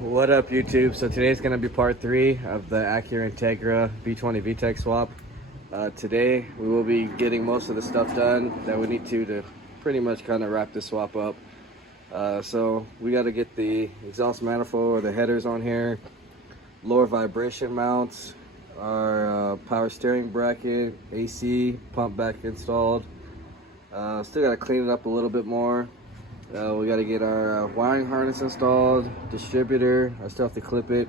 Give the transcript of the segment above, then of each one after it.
What up, YouTube? So today's going to be part 3 of the Acura Integra b20 vtec swap. Today we will be getting most of the stuff done that we need to pretty much kind of wrap this swap up. So we got to get the exhaust manifold or the headers on here, lower vibration mounts, our power steering bracket, AC pump back installed. Still got to clean it up a little bit more. We got to get our wiring harness installed, distributor. I still have to clip it.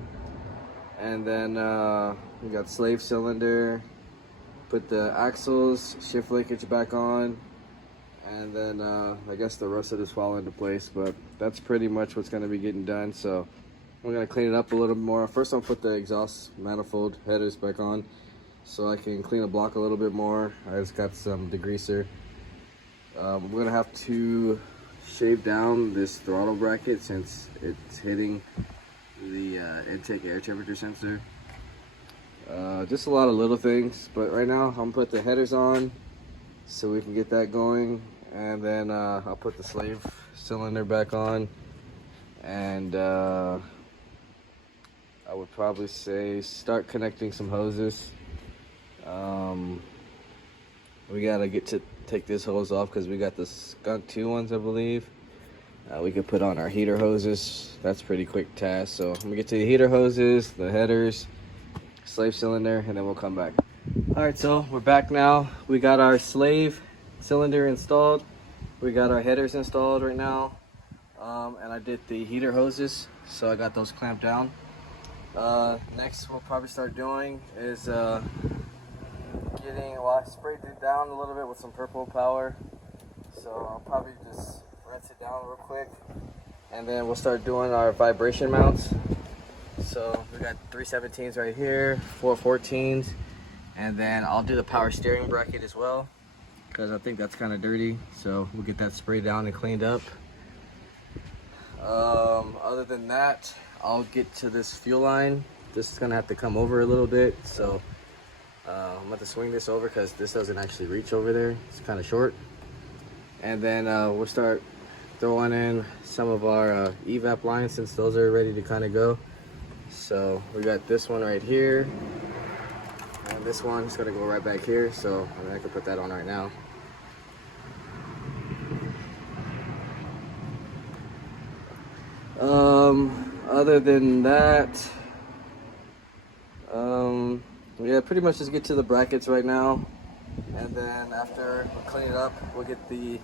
And then we got slave cylinder, put the axles, shift linkage back on. And then I guess the rest of this fall into place. But that's pretty much what's going to be getting done. So we're going to clean it up a little bit more. First I'll put the exhaust manifold headers back on so I can clean the block a little bit more. I just got some degreaser. We're going to have to shave down this throttle bracket since it's hitting the intake air temperature sensor. Just a lot of little things, but right now I'm gonna put the headers on so we can get that going, and then I'll put the slave cylinder back on, and I would probably say start connecting some hoses. We gotta take this hose off because we got the Skunk 2 ones, I believe. We could put on our heater hoses. That's a pretty quick task. So I'm gonna get to the heater hoses, the headers, slave cylinder, and then we'll come back. All right, so we're back now. We got our slave cylinder installed. We got our headers installed right now. And I did the heater hoses, so I got those clamped down. Next we'll probably start doing is I sprayed it down a little bit with some purple power, so I'll probably just rinse it down real quick, and then we'll start doing our vibration mounts. So we got 317s right here, 414s, and then I'll do the power steering bracket as well because I think that's kind of dirty, so we'll get that sprayed down and cleaned up. Other than that, I'll get to this fuel line. This is gonna have to come over a little bit, so I'm going to swing this over because this doesn't actually reach over there. It's kind of short. And then we'll start throwing in some of our evap lines since those are ready to kind of go. So we got this one right here, and this one's going to go right back here. So I can put that on right now. Other than that, yeah, pretty much just get to the brackets right now, and then after we clean it up, we'll get the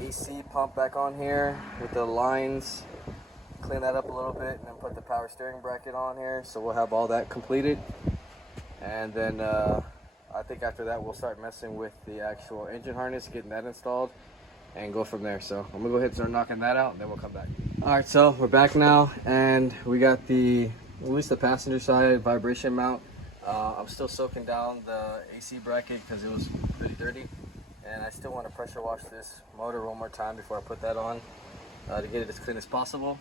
AC pump back on here with the lines, clean that up a little bit, and then put the power steering bracket on here, so we'll have all that completed. And then I think after that we'll start messing with the actual engine harness, getting that installed, and go from there. So I'm gonna go ahead and start knocking that out, and then we'll come back. All right, so we're back now, and we got at least the passenger side vibration mount. I'm still soaking down the AC bracket because it was pretty dirty, and I still want to pressure wash this motor one more time before I put that on to get it as clean as possible.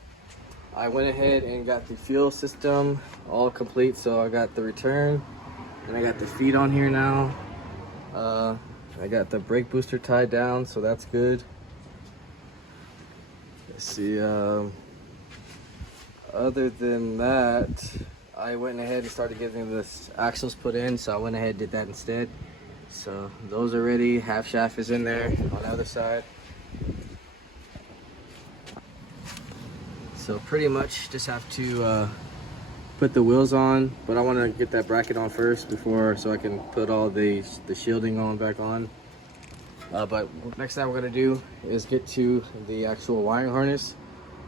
I went ahead and got the fuel system all complete, so I got the return and I got the feet on here now. I got the brake booster tied down, so that's good. Let's see, other than that, I went ahead and started getting this axles put in, so I went ahead and did that instead. So those are ready. Half shaft is in there on the other side. So pretty much just have to put the wheels on, but I want to get that bracket on first so I can put all the shielding on back on. But next thing we're gonna do is get to the actual wiring harness,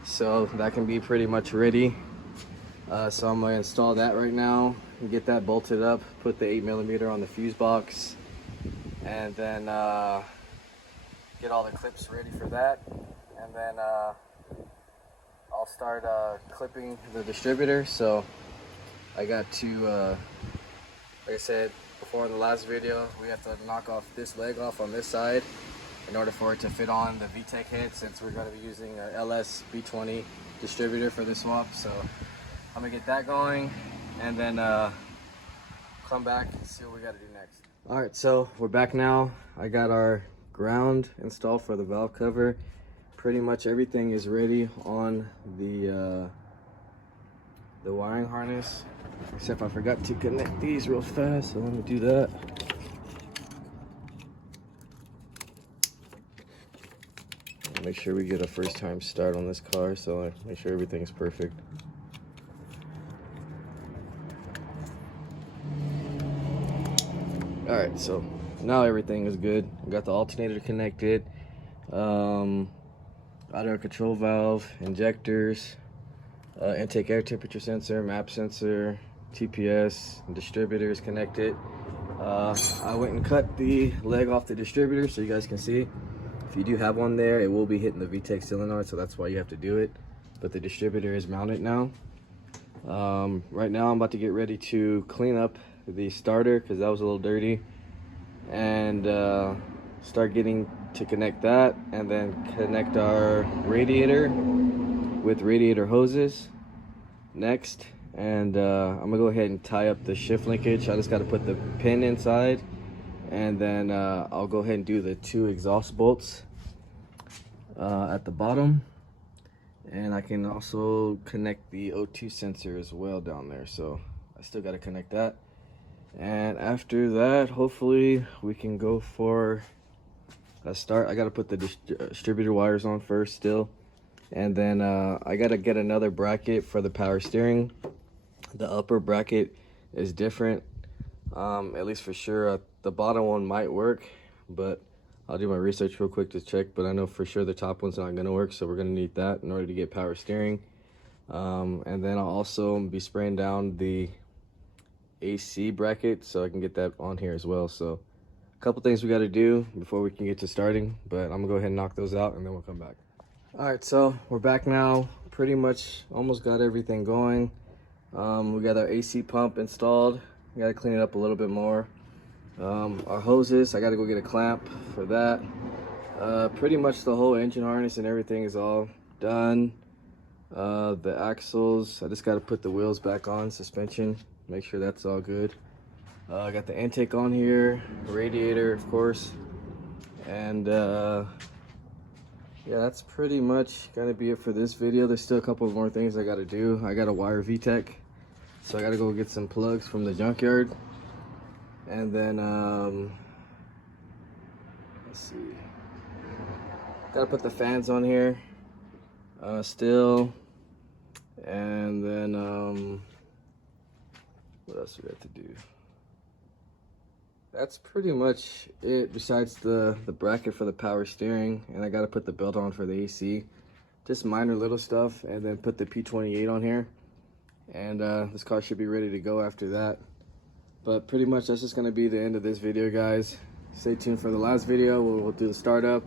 so that can be pretty much ready. So I'm gonna install that right now and get that bolted up, put the 8mm on the fuse box, and then get all the clips ready for that. And then I'll start clipping the distributor. So I got to, like I said before in the last video, we have to knock off this leg off on this side in order for it to fit on the vtec head, since we're going to be using an LS b20 distributor for this swap. So I'm gonna get that going, and then come back and see what we gotta do next. All right, so we're back now. I got our ground installed for the valve cover. Pretty much everything is ready on the the wiring harness, except I forgot to connect these real fast, so let me do that. Make sure we get a first time start on this car, so I make sure everything's perfect. Alright, so now everything is good. We got the alternator connected, auto control valve, injectors, intake air temperature sensor, map sensor, TPS, and distributor is connected. I went and cut the leg off the distributor so you guys can see. If you do have one there, it will be hitting the vtec solenoid, so that's why you have to do it. But the distributor is mounted now. Right now I'm about to get ready to clean up the starter because that was a little dirty, and start getting to connect that, and then connect our radiator with radiator hoses next. And I'm gonna go ahead and tie up the shift linkage. I just got to put the pin inside, and then I'll go ahead and do the 2 exhaust bolts at the bottom, and I can also connect the O2 sensor as well down there, so I still got to connect that. And after that, hopefully we can go for a start. I got to put the distributor wires on first still, and then I got to get another bracket for the power steering. The upper bracket is different, at least for sure. The bottom one might work, but I'll do my research real quick to check. But I know for sure the top one's not going to work, so we're going to need that in order to get power steering. And then I'll also be spraying down the AC bracket so I can get that on here as well. So a couple things we got to do before we can get to starting, but I'm gonna go ahead and knock those out and then we'll come back. All right, so we're back now. Pretty much almost got everything going. We got our AC pump installed. We got to clean it up a little bit more. Our hoses, I got to go get a clamp for that. Pretty much the whole engine harness and everything is all done. The axles, I just got to put the wheels back on, suspension, make sure that's all good. I got the intake on here, radiator of course, and yeah, that's pretty much gonna be it for this video. There's still a couple more things I gotta do. I gotta wire vtec, so I gotta go get some plugs from the junkyard, and then let's see, gotta put the fans on here still, and then what else we got to do? That's pretty much it, besides the bracket for the power steering, and I got to put the belt on for the AC. Just minor little stuff, and then put the P28 on here, and this car should be ready to go after that. But pretty much that's just going to be the end of this video, guys. Stay tuned for the last video. We'll do the startup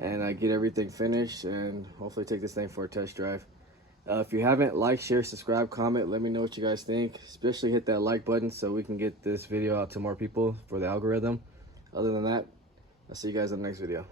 and get everything finished, and hopefully take this thing for a test drive. If you haven't, like, share, subscribe, comment, let me know what you guys think. Especially hit that like button so we can get this video out to more people for the algorithm. Other than that, I'll see you guys in the next video.